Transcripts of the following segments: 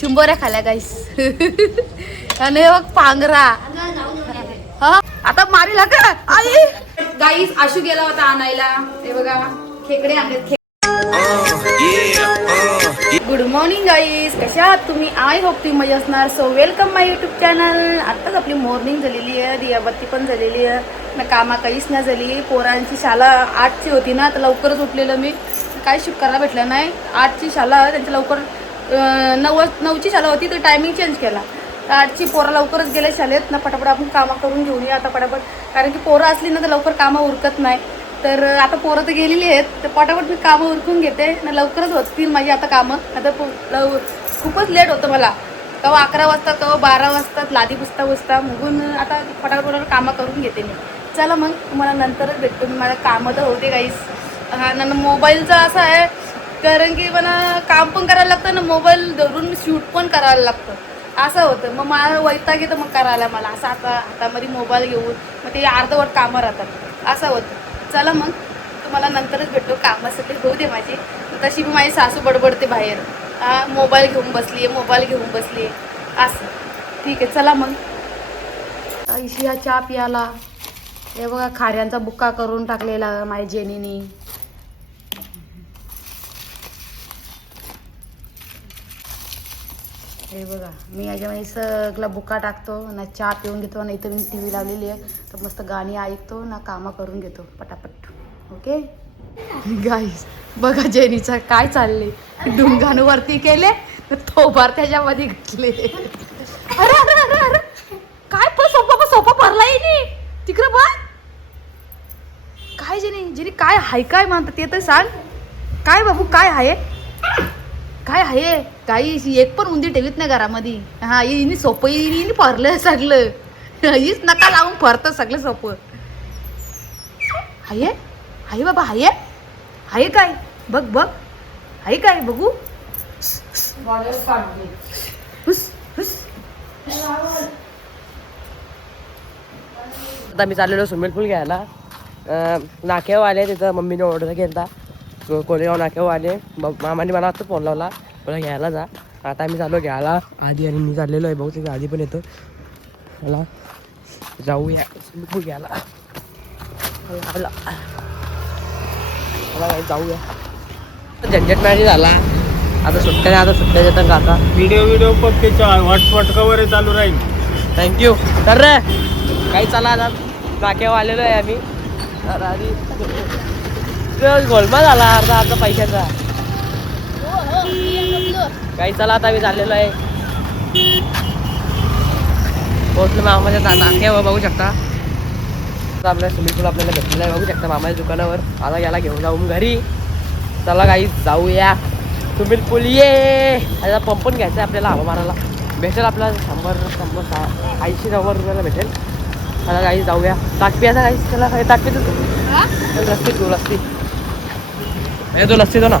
चिंबोऱ्या खाल्या गाईस. आणि हे बघ पांघरा. हा आता मारीला का आई. गाईस आशू गेला होता आणायला. हे बघा खेकडे आणले. गुड मॉर्निंग गाईस, कशा आहात तुम्ही? आय होप तुम्ही मजा असणार. सो वेलकम माय यूट्यूब चॅनल. आत्ताच आपली मॉर्निंग झालेली आहे, दियाबत्ती पण झालेली आहे ना, कामा काहीच नाही झाली. पोरांची शाळा 8ची होती ना, तर लवकरच उठलेलं मी, काही शिफ्ट करायला भेटलं नाही. 8ची शाळा त्यांची लवकर 9ची शाळा होती, तर टायमिंग चेंज केला. तर 8ची पोरं लवकरच गेले शाळेत ना, पटापट आपण कामं करून घेऊन या आता पटापट, कारण की पोरं असली ना तर लवकर कामं उरकत नाही. तर आता पोरं तर गेलेली आहेत, तर पटापट मी कामं उरकून घेते ना, लवकरच होतील माझी आता कामं. आता खूपच लेट होतं मला, केव्हा 11 वाजता केव्हा 12 वाजतात लादी पुसता मुगून. आता पटापट कामं करून घेते मी. चला मग तुम्हाला नंतरच भेटतो मी. मला कामं तर होते गाईस. हा ना, मोबाईलचं असं आहे, कारण की मला काम पण करायला लागतं ना, मोबाईल धरून शूट पण करायला लागतं, असं होतं. मग मला वैताग येतं मग करायला मला असं. आता हातामध्ये मोबाईल घेऊन मग ते अर्धवट कामं राहतात, असं होतं. चला मग तुम्हाला नंतरच भेटतो. कामं सगळी होऊ दे माझी. तशी मी माझी सासू बडबडते बाहेर, मोबाईल घेऊन बसली असं. ठीक आहे, चला मग. इशिया चहा पियाला. हे बघा खाऱ्यांचा बुक्का करून टाकलेला माझ्या जेनीनी. हे बघा मी याच्यामध्ये सगळं बुक्का टाकतो ना, चहा पिऊन घेतो ना, इथं मी टी व्ही लावलेली आहे, तर मस्त गाणी ऐकतो ना, कामं करून घेतो पटापट. ओके गाईस, बघा जेनीचं काय चालले. डुंगान वरती केले तर थोबार त्याच्यामध्ये घातले. अरे अरे अरे अरे, काय पण सोपा भरलाय नी तिकडं बघ. काय जेनी काय हाय, काय म्हणतात ते तर सांग. काय बाबू काय आहे, काय आहे? काही एक पण उंदी ठेवीत नाही घरामध्ये. हा हिने सोपं हिने भरलं सगळं. हीच नका लावून भरतं सगळं सोपं. हाय बाबा, हाय काय बघ हाय काय बघू. आता मी चाललेलो स्विमिंग पूल घ्यायला. नाक्यावर आले, तिथं मम्मीने ऑर्डर केला. कोलेगाव नाक्यावर आले. मामाने मला आता फोन लावला, मला घ्यायला जा. आता आम्ही चाललो घ्यायला. आधी आणि मी चाललेलो आहे, भाऊ तिथं आधी पण येतो. मला जाऊया स्विमिंग पूल घ्यायला. जाऊया. झंझट मॅच झाला. आता सुट्ट्या येतात काका. व्हिडिओ पण त्याच्या हॉटस्पॉट कवर चालू राहील. थँक्यू. तर रे काही चला आता नाक्यावर आलेलो आहे आम्ही. आधी गोलमाल झाला अर्धा पैशाचा. काही चला आता आम्ही चाललेलो आहे. पोहोचलो मामाच्या नाक्यावर, बघू शकता. आता आपल्या स्विमिंग पूल आपल्याला भेटलेला आहे, बघू शकता मामाच्या दुकानावर. आता याला घेऊन जाऊ घरी. चला काही जाऊया स्विमिंग पूल. आता पंप पण घ्यायचा आहे आपल्याला, हवा मारायला भेटेल आपल्याला 100-80-90 रुपयाला भेटेल. आता काही जाऊया. ताक पियाचा काही, त्याला काही ताक पितो. लस्सी तू लस्सी तो लस्सी दो ना.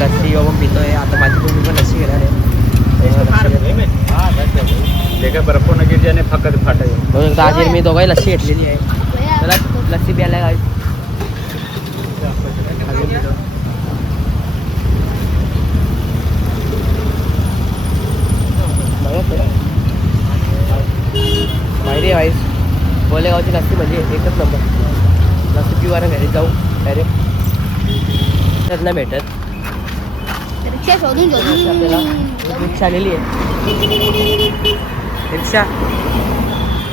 लस्सी बाबा पितोय. आता माझी तुम्ही पण लस्सी घेणार आहे. बर्फ न गिरजाने फकत फाटाय. आज मी दोघाही लस्सी घेतलेली आहे. त्याला लस्सी प्यायला काय माहिती आहे. बोलेगावची लस्सी म्हणजे एकच नंबर. लस्सी पिवायला घरी जाऊ डायरेक्ट. त्यांना भेटत आपल्याला रिक्षा आलेली आहे.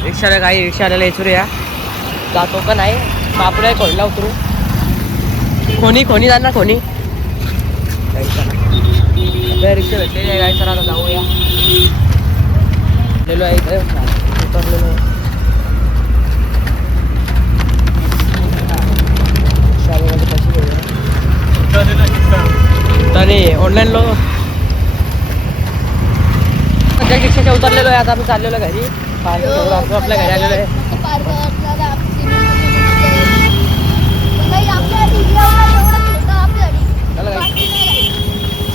रिक्षाला काही रिक्षावाल्याला विचारूया जातो का नाही. बापडे कोणला उतरू. कोणी जाणार कोणी. रिक्षा भेटलेली आहे. काय सर आता जाऊया. गेलो आहे इथे उतरलेलो. तरी ऑनलाईन लो रिक्षाच्या उतरलेलो आहे. आता आम्ही चाललेलो घरी. आपल्या घरी आलेलो आहे.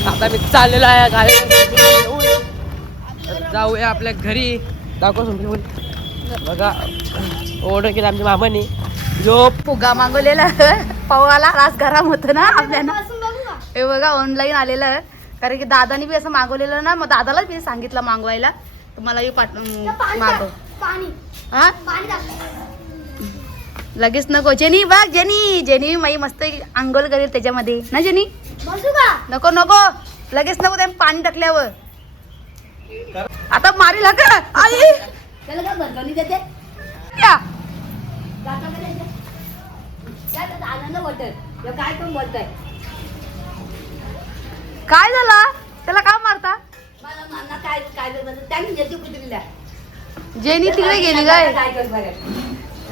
आता मी चाललेलो आहे गाडी. जाऊया आपल्या घरी. दाखव समजून बघा. ऑर्डर केलं आमच्या मामाने. जो फुगा मागवलेला पवाला रास गरम होतं ना आपल्याला. हे बघा ऑनलाईन आलेलं आहे, कारण की दादानी बी असं मागवलेलं ना, मग दादालाच मी सांगितलं मागवायला, तर मला मागव. हा लगेच नको. जेनी बघ, जेनी माई मस्त आंघोळ करेल त्याच्यामध्ये ना जेनी. नको नको लगेच नको, त्या पाणी टाकल्यावर आता मारी का आई त्याला काय भरकवली देते क्या आनंद वाटत काय पण बोलताय. काय झालं त्याला का मारता. मला मारणार काय काय त्यांनी जेती कुत्रीला जेनी तिकडे गेली काय काय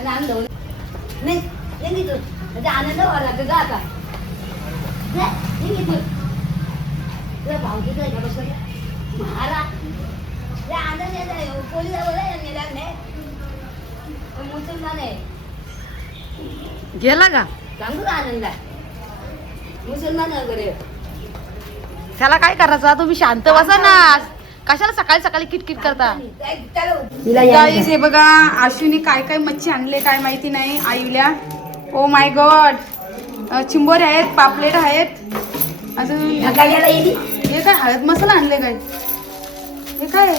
आनंद नाही तू आनंद व्हायला ग आता भाऊजी महारा आनंद पोलीस मुसलमान आहे गेला का सांगू का आनंद मुसलमान वगैरे. त्याला काय करायचं तुम्ही शांत बसा ना, कशाला सकाळी सकाळी किटकिट करता. गाईस हे बघा आशूने काय काय मच्छी आणले काय माहिती नाही आईला. ओ माय गॉड, चिंबोरे आहेत, पापलेट आहेत, अजून हे काय हळद मसाला आणले काय. हे काय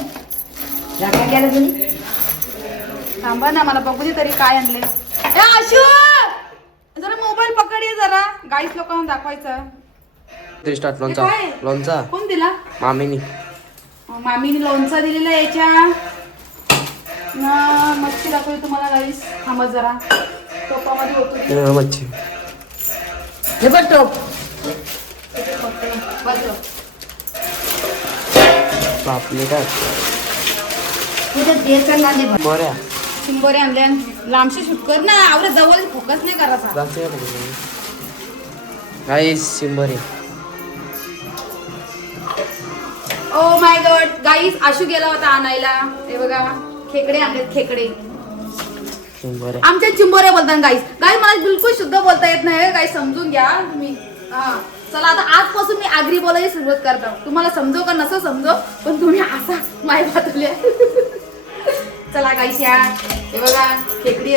थांबा ना मला बघू दे तरी काय आणले. आशू जरा मोबाईल पकड ये जरा, गाईस लोकांना दाखवायचं. लोणचा लोणचा कोण दिला. मामीनी लोणचा दिलेला याच्या ना. मच्छी दाखवली तुम्हाला गाईस, थांबत जरा टोपामध्ये होतो मच्छी. हे बघ टोप बापले काय बऱ्या चिंबोरे आणल्या. लांबशी शूट कर ना, आवडे जवळ फोकस नाही करायचा. गाईस चिंबोरे. ओ माय गॉड गाईस, आशू गेला होता आणायला. हे बघा खेकडे आणलेत, खेकडे. आमच्या चिंबोरे बोलतात गाईस. मला बिलकुल शुद्ध बोलता येत नाही गाईस, समजून घ्या तुम्ही. हा चला आता आजपासून मी आगरी बोलायची सुरुवात करतो. तुम्हाला समजो का नसो समजो, पण तुम्ही असा माय बातुल्या. चला गाईस या हे बघा खेकडी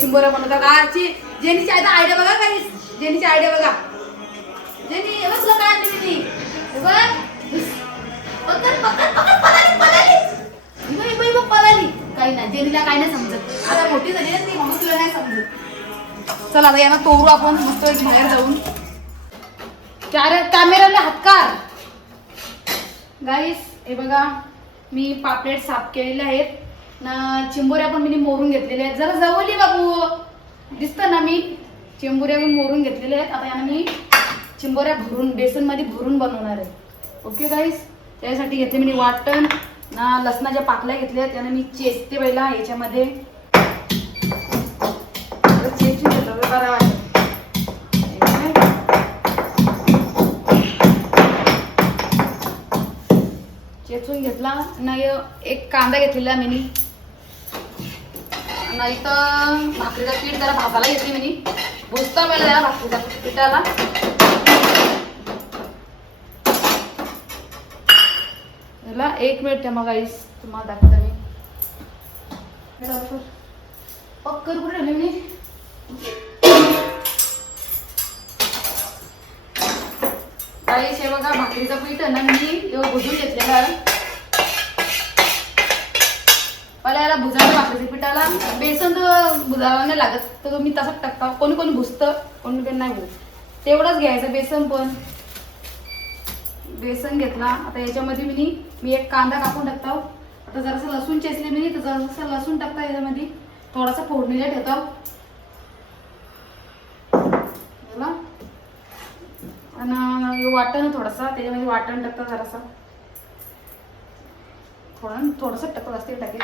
चिंबोरे बनवतात. जेनीची आयडिया बघा गाईस, जेनीची आयडिया बघा. जेनी बसलं काय आणली मी पळाली काही नाही. जेनीला काय नाही समजत, आता मोठी झाली ना ती, म्हणून तुला नाही समजत. चला आता यांना तोरू आपण मस्त बाहेर जाऊन. कॅमेराला हातकार. गाईस हे बघा मी पापलेट साफ केलेले आहेत ना. चिंबोऱ्या पण मी मोरून घेतलेल्या आहेत. जरा जवळ ये बाबू, दिसतं ना मी चिंबोऱ्या मी मोरून घेतलेल्या आहेत. आता यांना मी चिंबोऱ्या भरून बेसन मध्ये भरून बनवणार आहे. ओके गाईस, त्यासाठी घेतले मी वाटण ना. लसणाच्या पाकल्या घेतल्या, त्याने मी चेचते पहिला याच्यामध्ये चेचून घेतलं बरं. चेचून घेतला ना. एक कांदा घेतलेला मी ना. इथं भाकरीचा पीठ जरा भाजायला घेतली मी. भुजता पहिला जरा भाकरीचा पिठाला. एक मिनिट मग गाईस तुम्हाला दाखवते मी. पक्कर कुठे ठेवले मी. गाईस हे बघा भाकरीचं पीठ आहे ना, मी भुजून घेतलेलं आहे. पहिला याला भुजायला भाकरीच्या पिठाला. बेसन तर भुजायला नाही लागत, तर तुम्ही तसंच टाकता. कोणी कोणी भुजतं, कोणी कोणी नाही भुजत. तेवढंच घ्यायचं बेसन पण. बेसन घेतला. आता याच्यामध्ये मी एक कांदा कापून टाकतो. आता जरासं लसूण चेचले मी, तर जरासं लसूण टाकता याच्यामध्ये. थोडासा फोडणीला ठेवतो आणि वाटण थोडासा त्याच्यामध्ये वाटण टाकतो. जरासा थोडंसं टाकत असते टाकेल.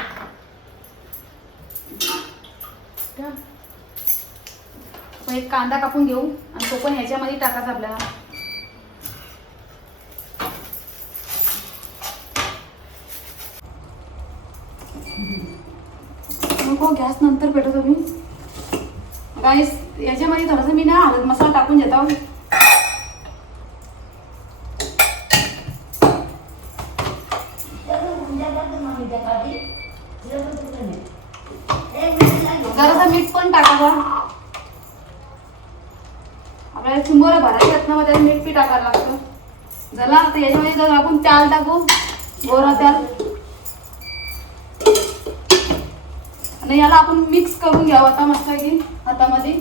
एक कांदा कापून घेऊ आणि तो पण ह्याच्यामध्ये टाकायचा आपल्याला. गॅस नंतर पेटवतो मी. गाईस याच्यामध्ये थोडासा मी ना हळद मसाला टाकून घेतो. जरासा मीठ पण टाकायचा. आपल्याला चिंबोऱ्या भरायच्या आहेत ना, मग त्याला मीठ पीठ टाकायला लागतं. झाला आता याच्यामध्ये जर आपण त्याल टाकू, गोरा त्याल, आणि याला आपण मिक्स करून घ्यावं आता मस्त की हातामध्ये.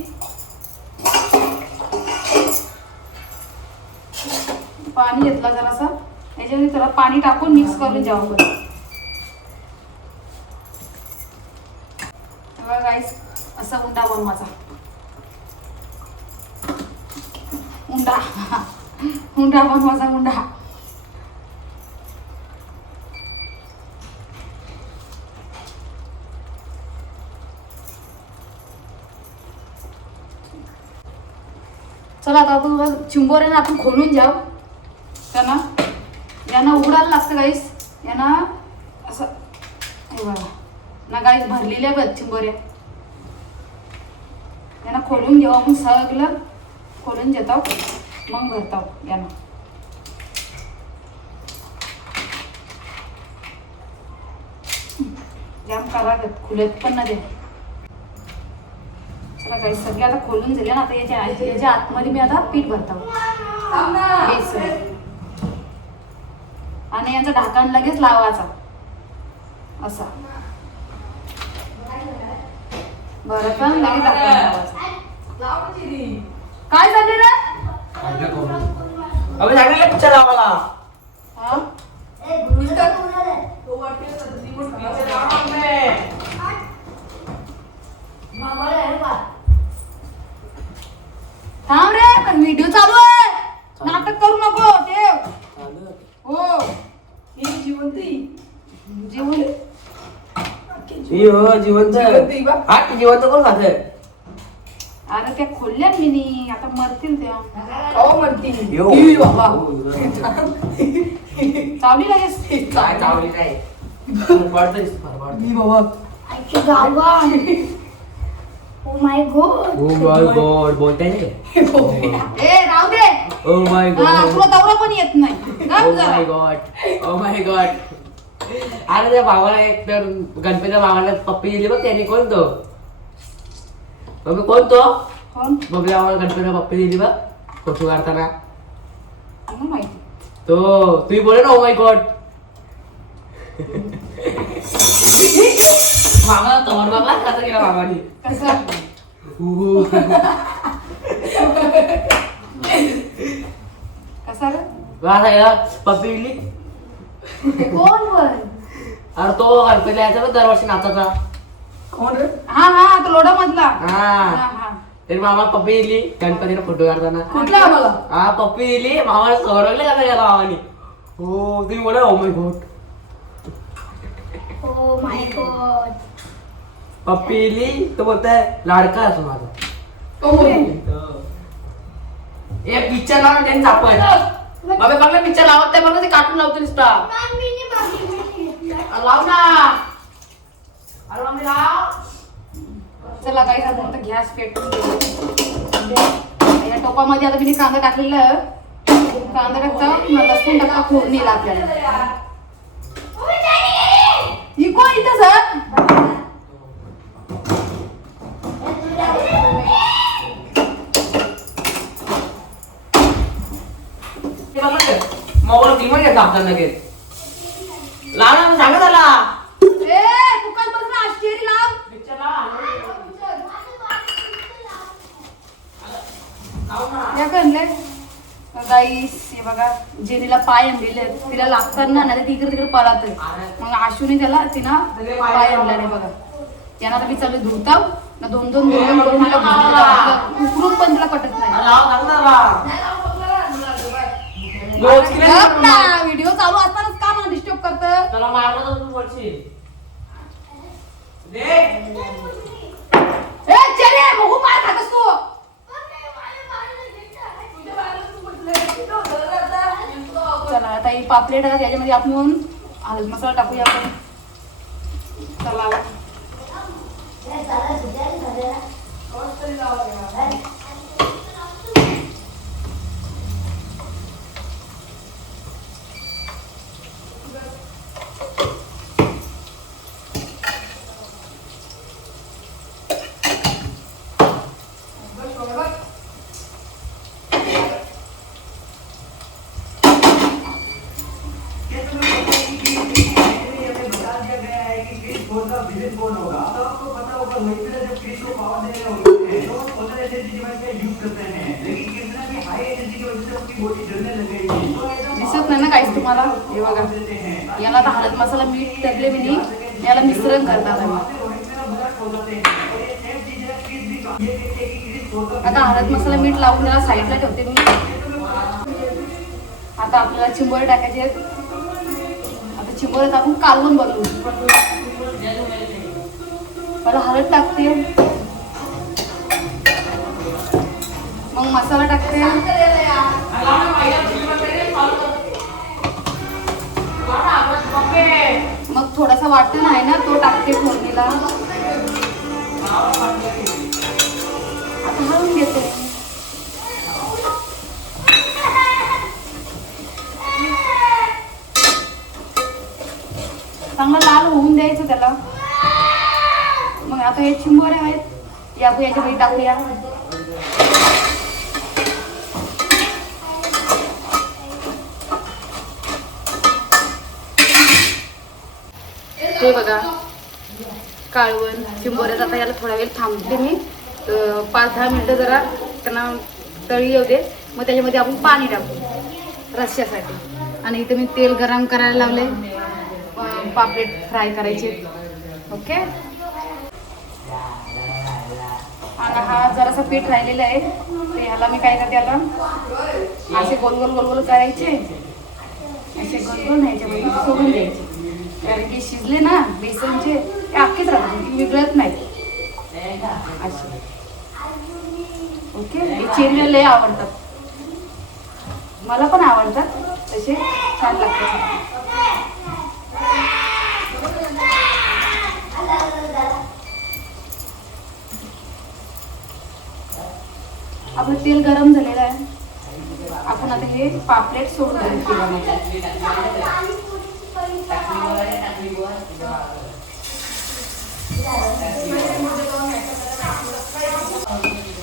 पाणी घेतला जरासा, याच्यामध्ये त्याला पाणी टाकून मिक्स करून घ्यावं आपण. गाईस असा उंडा बनवायचा. उंडा उंडा बनवायचा उंडा. चला आता आपण चिंबोऱ्यानं आपण खोलून जाऊ. त्यांना यांना उघडायला लागतं गाईस. यांना असं हे बघा ना गाईस, भरलेल्या बघ चिंबोऱ्या. यांना खोलून घेऊ आपण, सगळं खोलून घेतो मग भरतो यांना. जाम करा खुलत पण ना दे. चला काही सगळे आता खोलून झाले ना. आता याच्या आतमध्ये मी आता पीठ भरतो आणि यांचं ढाकण लगेच लावायचा असा. बरं पण लगेच ढाकण लावायचं. काय झाले रे? अबे सांगितलं पिक्चर लावायला. हा थांब रे, पण व्हिडिओ चालू आहे. नाटक करू नको ठेव. हो जिवंत जिवंत कोण खात? अरे त्या खोलल्या मी आता मरतील त्या. चावली लगेच. काय चावली काय? Oh my god. Oh my god, बोलते नाही? ए राहू दे. Oh my हा, god. तुला दौरा पण येत नाही. गप Oh जरा. my god. Oh my god. अरे त्या भावाला एक तर गणपतीच्या भावाला पप्पी दिली बघ त्याने. कोण तो? मग कोण तो? कोण? बघल्या भावाला गणपतीला पप्पी दिली बघ फोटो काढताना. मला माहिती. तो तुम्ही बोले ना ओ माय गॉड. मामा तोर बाबा कसा केला मामाने? कसं? कसा रे? वाला पप्पी दिली. कोण पण? अरे तो गणपतीला यायचा बघ दरवर्षी नाचाचा. कोण रे? हा हा तो लोडा मधला. हा हा तरी मामा पप्पी दिली गणपतीला फोटो काढताना. कुठला आम्हाला? हा पप्पी दिली मामाला सोडवले का गेला मामाने. हो तुम्ही बोला oh my God. Oh my god. पप्पी दिली तो बोलताय लाडका असो माझा. एक पिक्चर लावा त्यांनी चापय बाबा बघला पिक्चर लावत नाही बघा ते कार्टून लावतो नुसता. लाव ना. अरे मम्मी लाव. चला काही आता गॅस पेटून या टोपामध्ये आता मी कांदा टाकलेला आहे. कांदा टाकता लसूण टाकता फोडणीला आपल्याला. इको इथं सर. मोबाईल टीम घेता आपल्याला लगेच. लाव ना सांगा त्याला. ए दुकान बस ना आश्चर्य लाव. पिक्चर लाव. या करले गाईस हे बघा जेनीला पाय आणलेले तिला लागतात ना नाही तिकडे तिकडे पळत. मग आशूने त्याला तिना पाय आणला नाही बघा. यांना आता मी चालू धुताव ना दोन दोन दोन करून उकरून पण तिला पटत नाही. लाव सांगा त्याला. व्हिडिओ चालू असतानाच का मला डिस्टर्ब करत. त्याला मारलं तर तू पडशील. ए चले बघू मार खातस तू. चला आता ही पापलेट आहे त्याच्यामध्ये आपण हळद मसाला टाकूया आपण. चला दिसत नाही ना काहीच तुम्हाला. हे बघा, याला आता हळद मसाला मीठ टाकले मी नी, याला मिश्रण करणार आहे. आता हळद मसाला मीठ लावून याला साईडला ठेवते मी. आता आपल्याला चिंबोरे टाकायचे आहेत. आता चिंबोरे टाकून कालवून बनवू. मला हळद टाकते, मग मसाला टाकते, मग थोडासा वाटण आहे ना तो टाकते फोडणीला. आता हळून घेते. चांगला लाल होऊन द्यायचं त्याला. मग आता हे चिंबोरे आहेत, या आपण याच्यामध्ये टाकूया. हे बघा काळवण चिंबोऱ्यात. आता याला थोडा वेळ थांबते मी, 5-10 मिनिटं जरा त्यांना तळी येऊ दे. मग त्याच्यामध्ये आपण पाणी टाकू रस्स्यासाठी. आणि इथे मी तेल गरम करायला लावले, पापलेट फ्राय करायचे. ओके. आणि हा जरासा पीठ राहिलेला आहे, ते ह्याला मी काय करते, आता असे गोल गोल गोल गोल करायचे, असे गोल गोल ह्याच्यामध्ये सोडून द्यायचे. कारण की शिजले ना बेसनचे, ते अख्खेच राहतात, विगळत नाही असे. ओके. हे चिरलेले आवडतात, मला पण आवडतात तसे, छान लागतात. आपलं तेल गरम झालेलं आहे. आपण आता हे पापलेट सोडून द्यायचे.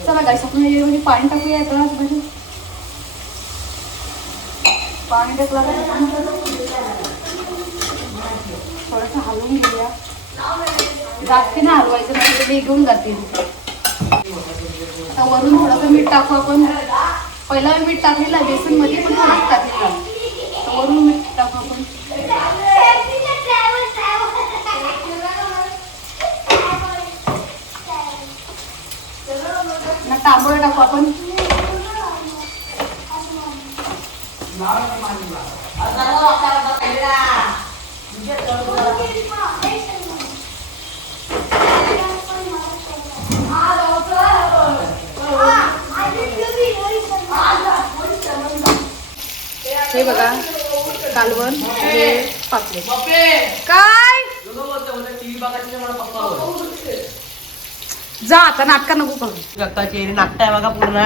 चला गाईस, आपण याच्यामध्ये पाणी टाकूया. पाणी टाकला थोडंसं हलवून घेऊया. जास्त ना हलवायचं नाही, ते घेऊन जातील. आता वरून थोडंसं मीठ टाकू आपण. पहिला मीठ टाकलेलं आहे बेसनमध्ये, पण थोडंच टाकलेलं आहे. वरून मीठ टाकू आपण. तांबूळ टाकू आपण. हे बघा कालवण, हे पापलेट. काय जा आता नाटका नको करू. आता चेहरे नाटक आहे बघा पूर्ण.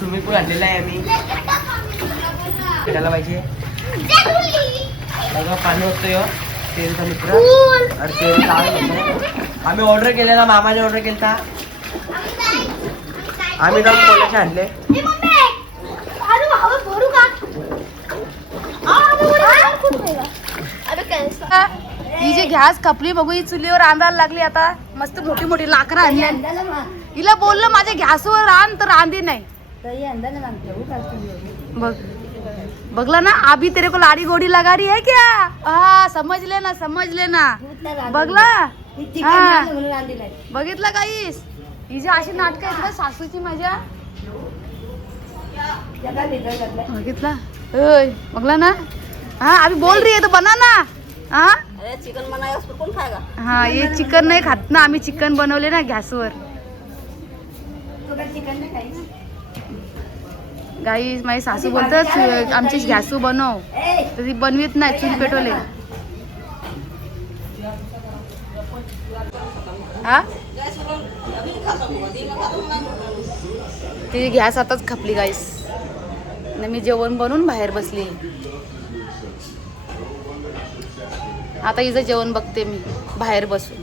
तुम्ही पण आणलेला आहे आम्ही फिरायला पाहिजे. बघा पाणी होतोय तेलचा मित्र. आणि तेल आम्ही ऑर्डर केलेला, मामाने ऑर्डर केला. आम्ही जाऊन कोणाचे आणले. ही जी गॅस खपली बघू, ही चुलीवर रांधायला लागली. आता मस्त मोठी मोठी लाकडं आणली. हिला बोललं माझ्या गॅसवर रांध, तर रांधी नाही. बघ बघला ना, अभी तेरे को लाड़ी गोड़ी लगा रही है क्या? हाँ समझ लेना, समझ लेना. बघला हा, बघितलं काहीस. ही जी अशी नाटक आहेत ना सासूची माझ्या, बघितला. बघला ना. हाँ अभी बोल रही है तो बना ना. हाँ चिकन बनाया उसको कौन खाएगा? हाँ ये चिकन नाही खात ना आम्ही. चिकन बनवले ना गॅसवर. गाईस माझी सासू बोलतात आमची गॅसू बनव, तर ती बनवीत नाही, चूल पेटवले. हा ती गॅस आताच खपली गाईस. आणि मी जेवण बनवून बाहेर बसली. आता हिचं जेवण बघते मी बाहेर बसून.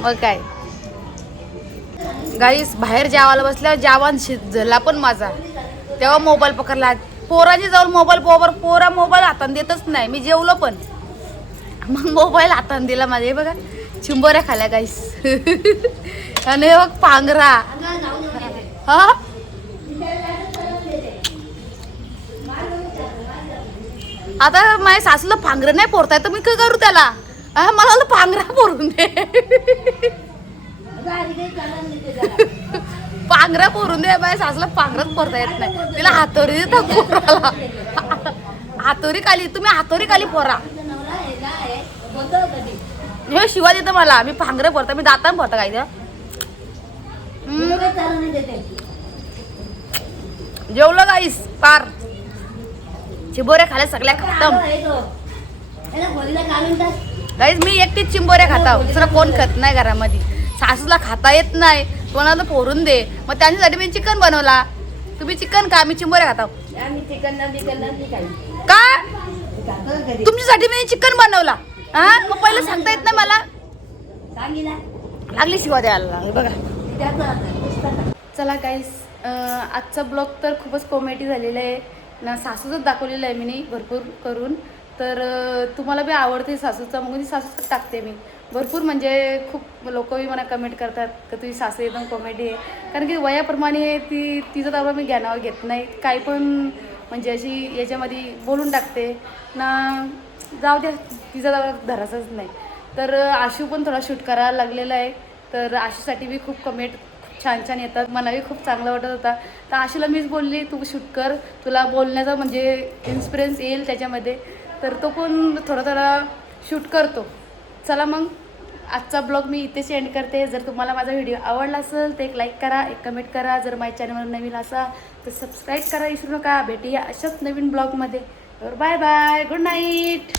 मग काय गाईस, बाहेर जेवायला बसल्यावर जेवण शिजला पण माझा. तेव्हा मोबाईल पकडला. पोराची जाऊन मोबाईल पोरा मोबाईल हातात देतच नाही. मी जेवलो पण मग मोबाईल हातात दिला माझे. बघा चिंबोऱ्या खाल्या गाईस. आणि हे बघ पांघरा. हा आता माझ्या सासूला पांघरं नाही पोरताय तर मी काय करू त्याला. मला पांघरा पोरून दे. पांघरा पोरून दे. माझ्या सासूला पांघराच पोरता येत नाही. तिला हातोरी देतात पोराला. हातोरी खाली तुम्ही हातोरी खाली पोरा. हे शिवा देतं मला. मी पांघरं पोरता. मी दातान पोरता काय त्या. जेवलं गाईस पार. चिंबोऱ्या खाल्या सगळ्या खतम. गाईस मी एकटीच चिंबोऱ्या खाता. दुसरं कोण खात नाही घरामध्ये. सासूला खाता येत नाही. कोणाला पोरून दे. मग त्यांच्यासाठी मी चिकन बनवला. तुम्ही चिकन का मी चिंबोऱ्या खाता का. तुमच्यासाठी मी चिकन बनवला. हा मग पहिलं सांगता येत नाही मला. लागली शिवा द्यायला बघा. चला गाईस आजचा ब्लॉग तर खूपच कॉमेडी झालेला आहे ना. सासूचंच दाखवलेलं आहे मी भरपूर करून. तर तुम्हाला बी आवडते सासूचा मग ती सासूच टाकते मी भरपूर. म्हणजे खूप लोकही मला कमेंट करतात की तुझी सासू एकदम कॉमेडी आहे. कारण की वयाप्रमाणे तिचं दाबा मी ज्ञानावर घेत नाही. काही पण म्हणजे अशी याच्यामध्ये बोलून टाकते ना. जाऊ द्या तिचा दाबा धराचाच नाही. तर आशू पण थोडा शूट करायला लागलेला आहे. तर आशूसाठी बी खूप कमेंट छान छान येतात. मलाही खूप चांगला वाटत होता. तर आशूला मीच बोलली तू शूट कर. तुला बोलण्याचा म्हणजे इन्स्पिरन्स येईल त्याच्यामध्ये. तर तो पण थोडा शूट करतो. चला मग आजचा ब्लॉग मी इथेच एंड करते. जर तुम्हाला माझा व्हिडिओ आवडला असेल तर एक लाईक करा, एक कमेंट करा. जर माझ्या चॅनलवर नवीन असा तर सबस्क्राईब करा विसरू नका. भेटूया अशाच नवीन ब्लॉगमध्ये. तर बाय बाय. Good night.